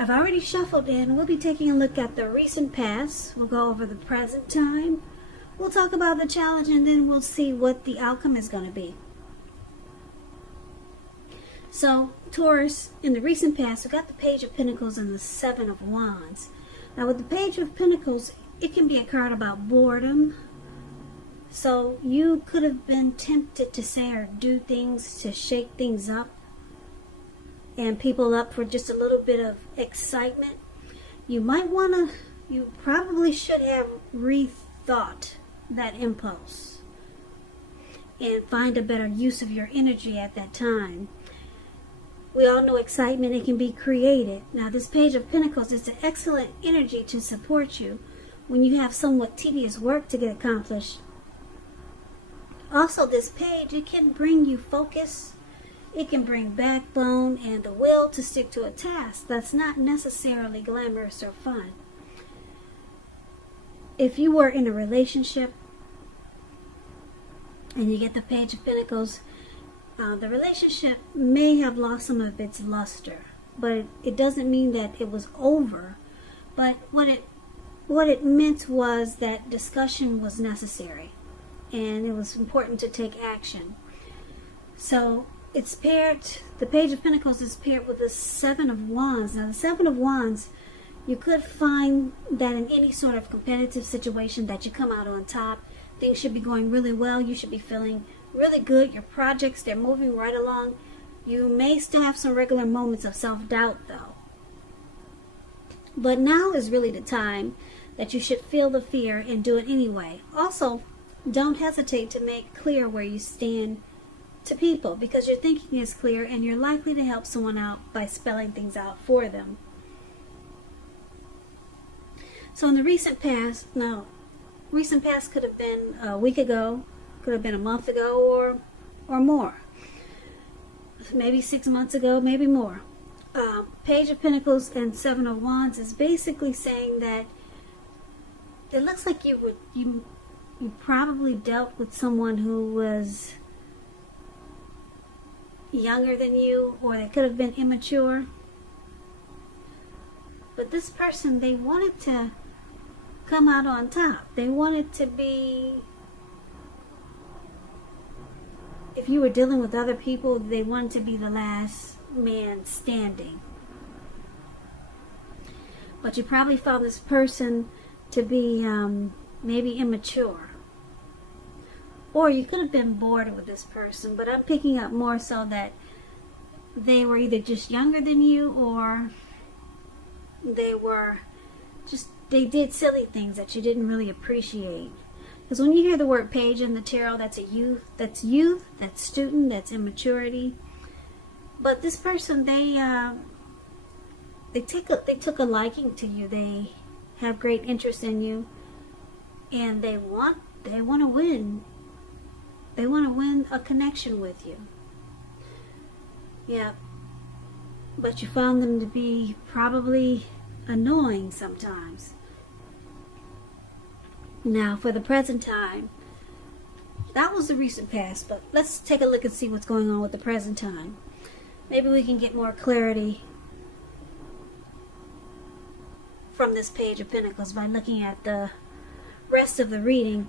I've already shuffled in. We'll be taking a look at the recent past. We'll go over the present time. We'll talk about the challenge, and then we'll see what the outcome is going to be. So, Taurus, in the recent past, we got the Page of Pentacles and the Seven of Wands. Now, with the Page of Pentacles, it can be a card about boredom. So, you could have been tempted to say or do things to shake things up and people up for just a little bit of excitement. You probably should have rethought that impulse and find a better use of your energy at that time. We all know excitement, it can be created. Now, this Page of Pentacles is an excellent energy to support you when you have somewhat tedious work to get accomplished. Also, this page, it can bring you focus. It can bring backbone and the will to stick to a task that's not necessarily glamorous or fun. If you were in a relationship and you get the Page of Pentacles, the relationship may have lost some of its luster, but it doesn't mean that it was over. But what it meant was that discussion was necessary, and it was important to take action. So it's paired, the Page of Pentacles is paired with the Seven of Wands. Now, the Seven of Wands, you could find that in any sort of competitive situation that you come out on top. Things should be going really well. You should be feeling really good. Your projects, they're moving right along. You may still have some regular moments of self-doubt, though. But now is really the time that you should feel the fear and do it anyway. Also, don't hesitate to make clear where you stand to people, because your thinking is clear and you're likely to help someone out by spelling things out for them. So in the recent past could have been a week ago, could have been a month ago, or more. Maybe 6 months ago, maybe more. Page of Pentacles and Seven of Wands is basically saying that it looks like you probably dealt with someone who was younger than you, or they could have been immature. But this person, they wanted to come out on top. They wanted to be, if you were dealing with other people, they wanted to be the last man standing. But you probably found this person to be maybe immature. Or you could have been bored with this person, but I'm picking up more so that they were either just younger than you, or they did silly things that you didn't really appreciate. Because when you hear the word page in the tarot, that's youth, that's student, that's immaturity. But this person, they took a liking to you. They have great interest in you, and they want to win. They want to win a connection with you. Yeah. But you found them to be probably annoying sometimes. Now, for the present time, that was the recent past, but let's take a look and see what's going on with the present time. Maybe we can get more clarity from this Page of Pentacles by looking at the rest of the reading.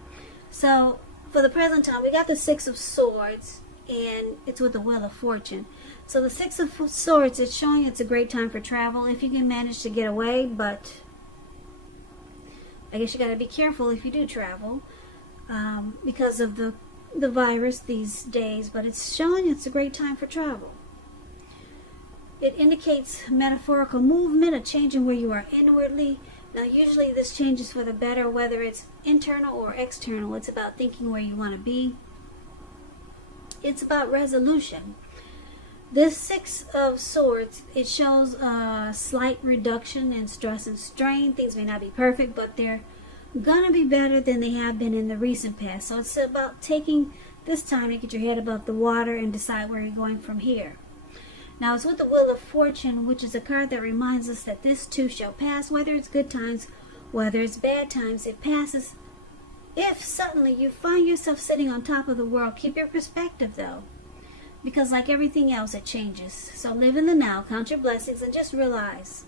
So, for the present time, we got the Six of Swords, and it's with the Wheel of Fortune. So the Six of Swords is showing it's a great time for travel if you can manage to get away, but I guess you got to be careful if you do travel because of the virus these days, but it's showing it's a great time for travel. It indicates metaphorical movement, a change in where you are inwardly. Now, usually this changes for the better, whether it's internal or external. It's about thinking where you want to be. It's about resolution. This Six of Swords, it shows a slight reduction in stress and strain. Things may not be perfect, but they're going to be better than they have been in the recent past. So it's about taking this time to get your head above the water and decide where you're going from here. Now, it's with the Wheel of Fortune, which is a card that reminds us that this too shall pass, whether it's good times, whether it's bad times, it passes. If suddenly you find yourself sitting on top of the world, keep your perspective though, because like everything else, it changes. So live in the now, count your blessings, and just realize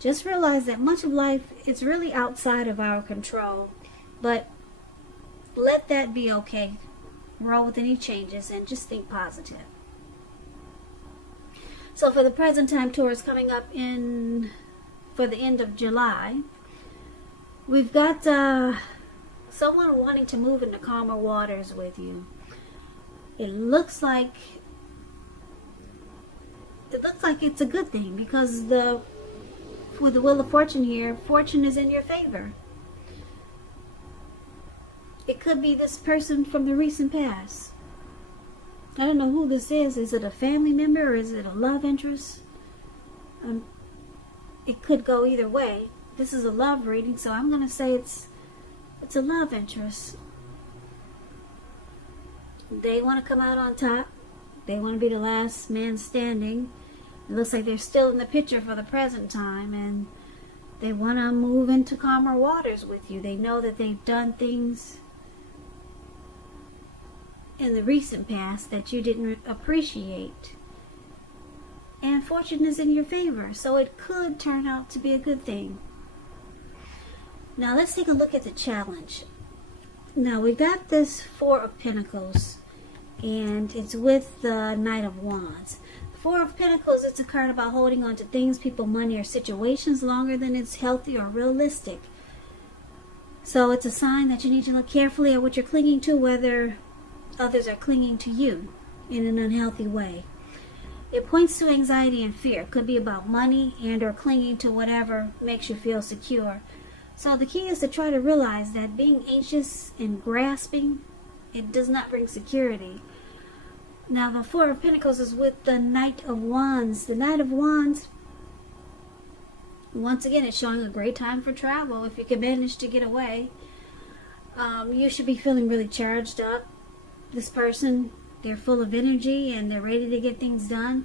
Just realize that much of life is really outside of our control. But let that be okay. Roll with any changes and just think positive. So for the present time, Taurus, coming up for the end of July, we've got someone wanting to move into calmer waters with you. It looks like it's a good thing, because with the Wheel of Fortune here, fortune is in your favor. It could be this person from the recent past. I don't know who this is. Is it a family member or is it a love interest? It could go either way. This is a love reading, so I'm going to say it's a love interest. They want to come out on top. They want to be the last man standing. It looks like they're still in the picture for the present time, and they want to move into calmer waters with you. They know that they've done things in the recent past that you didn't appreciate. And fortune is in your favor, so it could turn out to be a good thing. Now let's take a look at the challenge. Now we got this Four of Pentacles, and it's with the Knight of Wands. Four of Pentacles, it's a card about holding on to things, people, money, or situations longer than it's healthy or realistic. So it's a sign that you need to look carefully at what you're clinging to, whether others are clinging to you in an unhealthy way. It points to anxiety and fear. It could be about money and or clinging to whatever makes you feel secure. So the key is to try to realize that being anxious and grasping, it does not bring security. Now the Four of Pentacles is with the Knight of Wands. The Knight of Wands, once again, it's showing a great time for travel if you can manage to get away. You should be feeling really charged up. This person, they're full of energy and they're ready to get things done.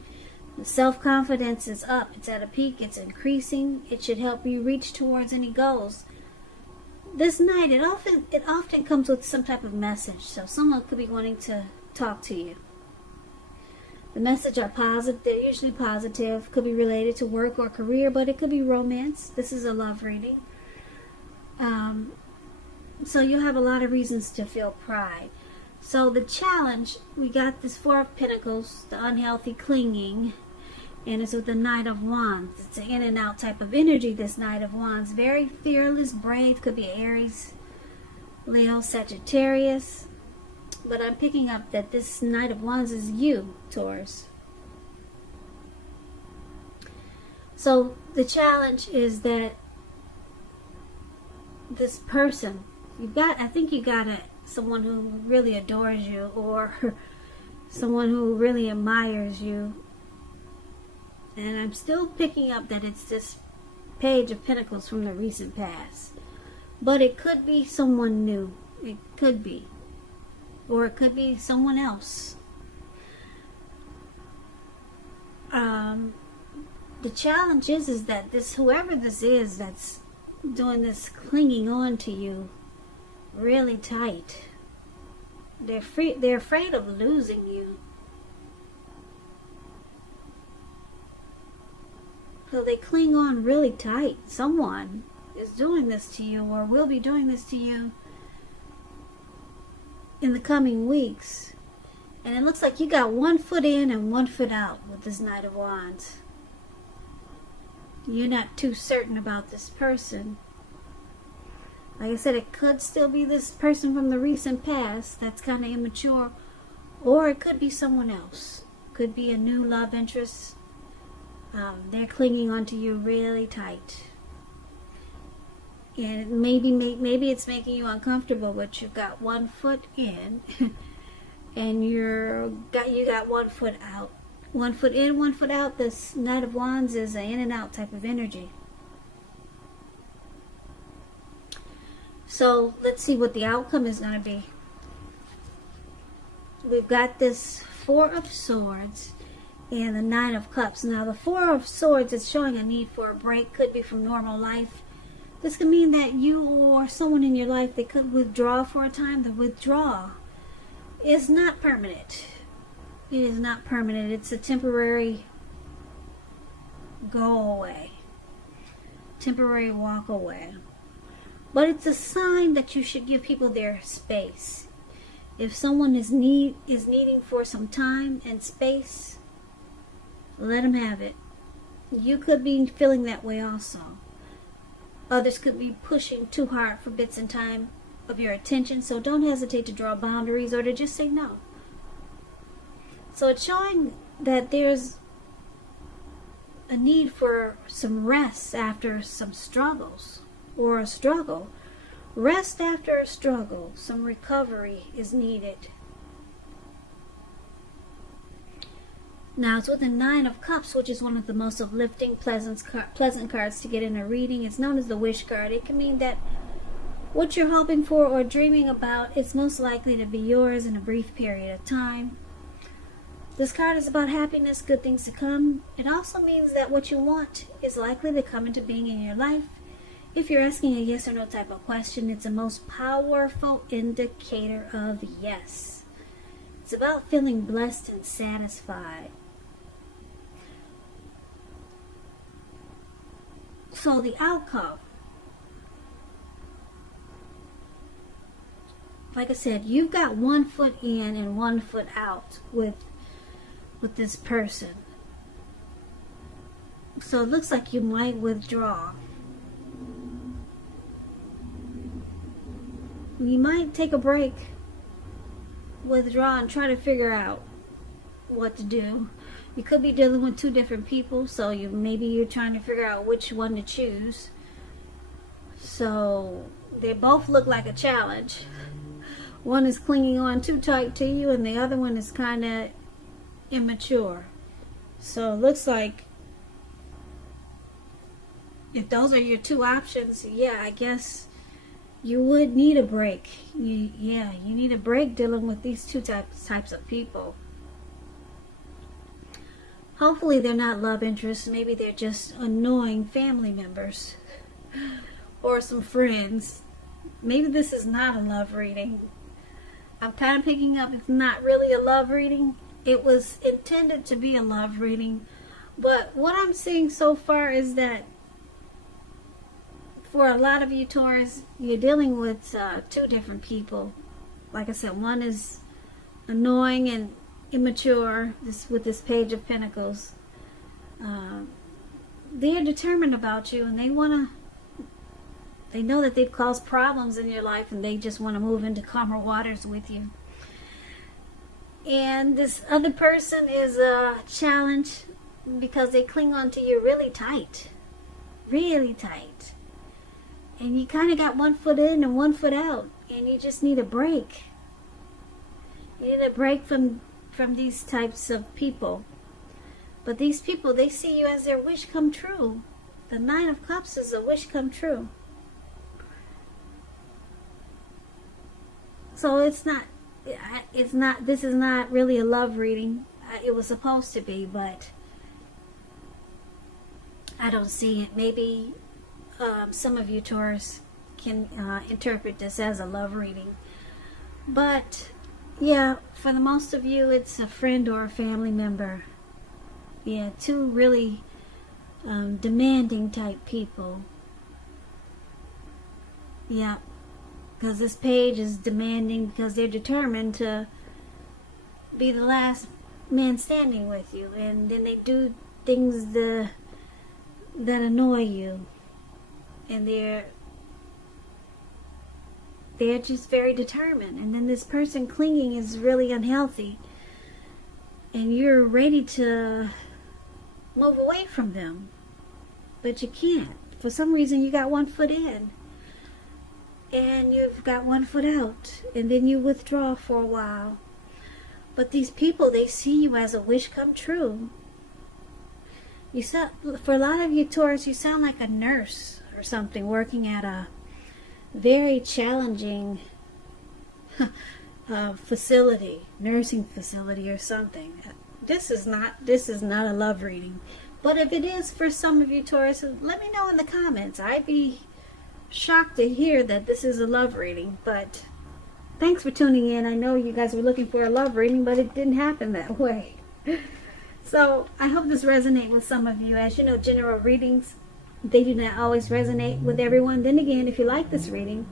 The self-confidence is up. It's at a peak. It's increasing. It should help you reach towards any goals. This night, it often comes with some type of message. So someone could be wanting to talk to you. The message are positive. They're usually positive. Could be related to work or career, but it could be romance. This is a love reading. So you'll have a lot of reasons to feel pride. So the challenge, we got this Four of Pentacles, the unhealthy clinging, and it's with the Knight of Wands. It's an in and out type of energy, this Knight of Wands. Very fearless, brave, could be Aries, Leo, Sagittarius. But I'm picking up that this Knight of Wands is you, Taurus. So the challenge is that this person, I think you got someone who really adores you, or someone who really admires you. And I'm still picking up that it's this Page of Pentacles from the recent past. But it could be someone new. It could be. Or it could be someone else. The challenge is that whoever this is that's doing this clinging on to you really tight, they're afraid of losing you. So they cling on really tight. Someone is doing this to you, or will be doing this to you in the coming weeks. And it looks like you got 1 foot in and 1 foot out with this Knight of Wands. You're not too certain about this person. Like I said, it could still be this person from the recent past that's kind of immature, or it could be someone else. Could be a new love interest. They're clinging onto you really tight. And maybe it's making you uncomfortable, but you've got 1 foot in and you got 1 foot out. 1 foot in, 1 foot out. This Knight of Wands is an in and out type of energy. So let's see what the outcome is going to be. We've got this Four of Swords and the Nine of Cups. Now the Four of Swords is showing a need for a break. Could be from normal life. This could mean that you or someone in your life, they could withdraw for a time. The withdrawal is not permanent. It is not permanent. It's a temporary go away. temporary walk away. But it's a sign that you should give people their space. If someone is needing for some time and space, let them have it. You could be feeling that way also. Others could be pushing too hard for bits and time of your attention, so don't hesitate to draw boundaries or to just say no. So it's showing that there's a need for some rest after some struggles, or a struggle. Rest after a struggle. Some recovery is needed. Now it's with the Nine of Cups, which is one of the most uplifting, pleasant cards to get in a reading. It's known as the Wish card. It can mean that what you're hoping for or dreaming about, it's most likely to be yours in a brief period of time. This card is about happiness, good things to come. It also means that what you want is likely to come into being in your life. If you're asking a yes or no type of question, it's a most powerful indicator of yes. It's about feeling blessed and satisfied. So the outcome, like I said, you've got 1 foot in and 1 foot out with this person. So it looks like you might withdraw. You might take a break, withdraw, and try to figure out what to do. You could be dealing with 2 different people, so maybe you're trying to figure out which one to choose. So they both look like a challenge. One is clinging on too tight to you, and the other one is kind of immature. So it looks like if those are your 2 options, yeah, I guess you would need a break. You need a break dealing with these 2 types of people. Hopefully they're not love interests. Maybe they're just annoying family members or some friends. Maybe this is not a love reading. I'm kind of picking up it's not really a love reading. It was intended to be a love reading. But what I'm seeing so far is that for a lot of you Taurus, you're dealing with 2 different people. Like I said, one is annoying and immature, with this Page of Pentacles. They're determined about you, and they know that they've caused problems in your life, and they just want to move into calmer waters with you. And this other person is a challenge because they cling on to you really tight. Really tight. And you kind of got 1 foot in and 1 foot out, and you just need a break. You need a break from these types of people. But these people, they see you as their wish come true. The Nine of Cups is a wish come true. So this is not really a love reading. It was supposed to be, but I don't see it. Maybe some of you Taurus can interpret this as a love reading. But yeah, for the most of you, it's a friend or a family member. Yeah, 2 really demanding type people. Yeah, because this page is demanding because they're determined to be the last man standing with you. And then they do things that annoy you. And they're just very determined. And then this person clinging is really unhealthy. And you're ready to move away from them. But you can't. For some reason, you got 1 foot in. And you've got 1 foot out. And then you withdraw for a while. But these people, they see you as a wish come true. For a lot of you Taurus, you sound like a nurse or something working at a very challenging facility, nursing facility or something. This is not a love reading. But if it is for some of you Taurus, let me know in the comments. I'd be shocked to hear that this is a love reading. But thanks for tuning in. I know you guys were looking for a love reading, but it didn't happen that way. So I hope this resonates with some of you. As you know, general readings They do not always resonate with everyone. Then again, if you like this reading,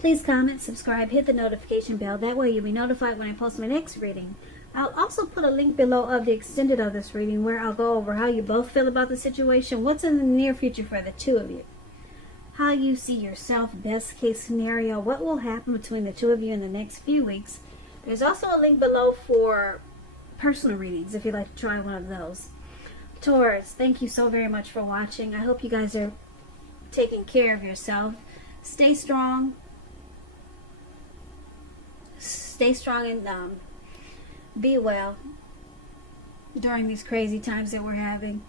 please comment, subscribe, hit the notification bell. That way you'll be notified when I post my next reading. I'll also put a link below of the extended of this reading where I'll go over how you both feel about the situation, what's in the near future for the two of you, how you see yourself, best case scenario, what will happen between the two of you in the next few weeks. There's also a link below for personal readings if you'd like to try one of those. Taurus, thank you so very much for watching. I hope you guys are taking care of yourself. Stay strong. Stay strong and be well during these crazy times that we're having.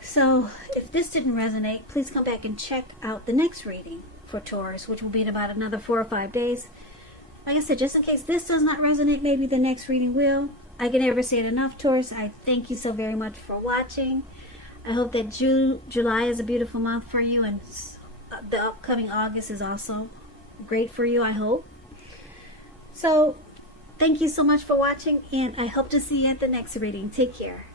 So if this didn't resonate, please come back and check out the next reading for Taurus, which will be in about another 4 or 5 days. Like I said, just in case this does not resonate, maybe the next reading will. I can never say it enough, Taurus. I thank you so very much for watching. I hope that July is a beautiful month for you, and the upcoming August is also great for you, I hope. So thank you so much for watching, and I hope to see you at the next reading. Take care.